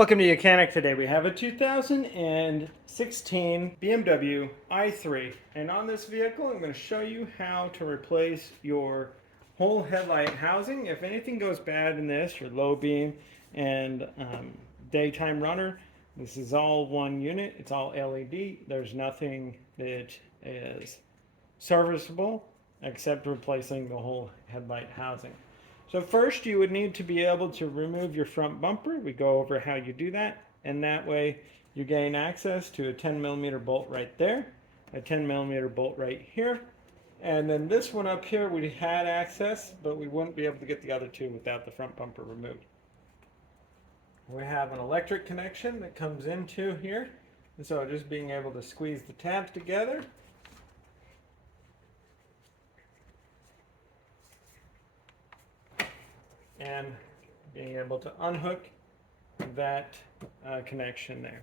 Welcome to Mechanic. Today we have a 2016 BMW i3, and on this vehicle I'm going to show you how to replace your whole headlight housing. If anything goes bad in this, your low beam and daytime runner, this is all one unit. It's all LED. There's nothing that is serviceable except replacing the whole headlight housing. So first you would need to be able to remove your front bumper. We go over how you do that, and that way you gain access to a 10mm bolt right there, a 10mm bolt right here, and then this one up here we had access, but we wouldn't be able to get the other two without the front bumper removed. We have an electric connection that comes into here, and so just being able to squeeze the tabs together, and being able to unhook that connection there.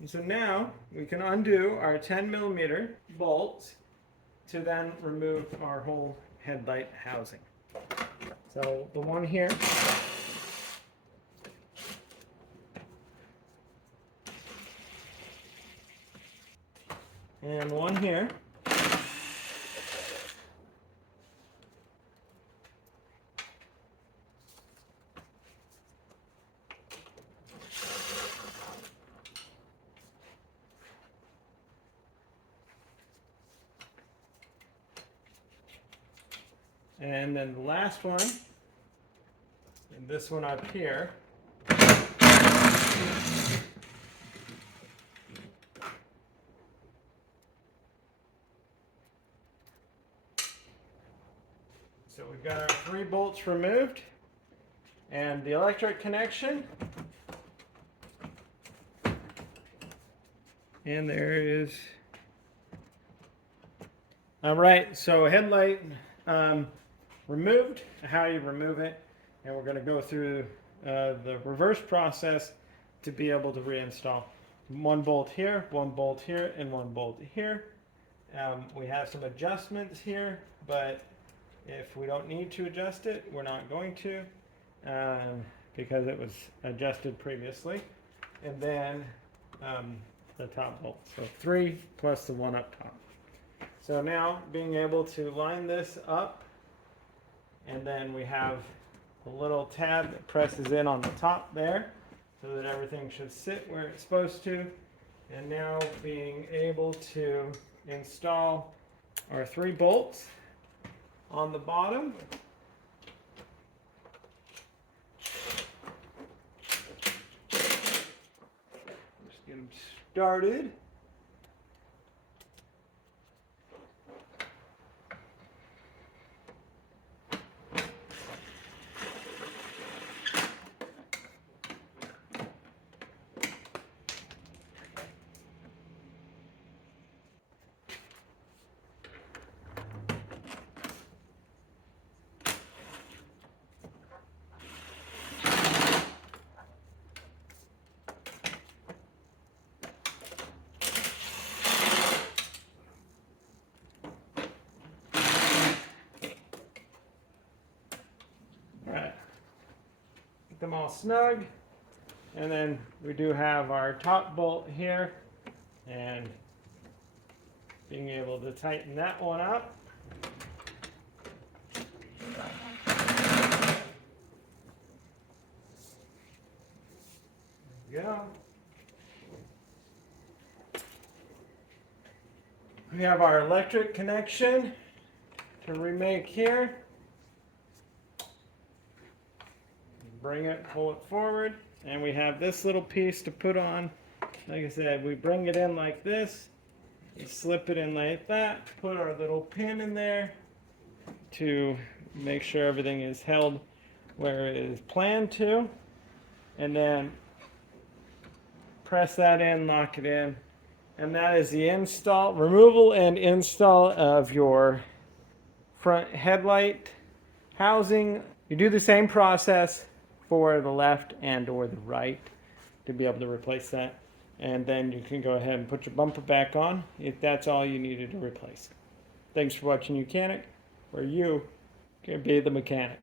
And so now we can undo our 10mm bolts to then remove our whole headlight housing. So the one here, and one here. And then the last one, and this one up here, so we've got our 3 bolts removed, and the electric connection, and there is, all right, so headlight removed, how you remove it, and we're going to go through the reverse process to be able to reinstall. 1 bolt here, 1 bolt here, and 1 bolt here. We have some adjustments here, but if we don't need to adjust it, we're not going to, because it was adjusted previously. And then the top bolt, so 3 plus the 1 up top. So now being able to line this up, and then we have a little tab that presses in on the top there so that everything should sit where it's supposed to. And now being able to install our 3 bolts on the bottom. Just get them started. Them all snug, and then we do have our top bolt here, and being able to tighten that one up. There we go. We have our electric connection to remake here. Bring it, pull it forward, and we have this little piece to put on. Like I said, we bring it in like this, we slip it in like that, put our little pin in there to make sure everything is held where it is planned to, and then press that in, lock it in, and that is the removal and install of your front headlight housing. You do the same process for the left and or the right to be able to replace that, and then you can go ahead and put your bumper back on if that's all you needed to replace. Thanks for watching Mechanic, where you can be the mechanic.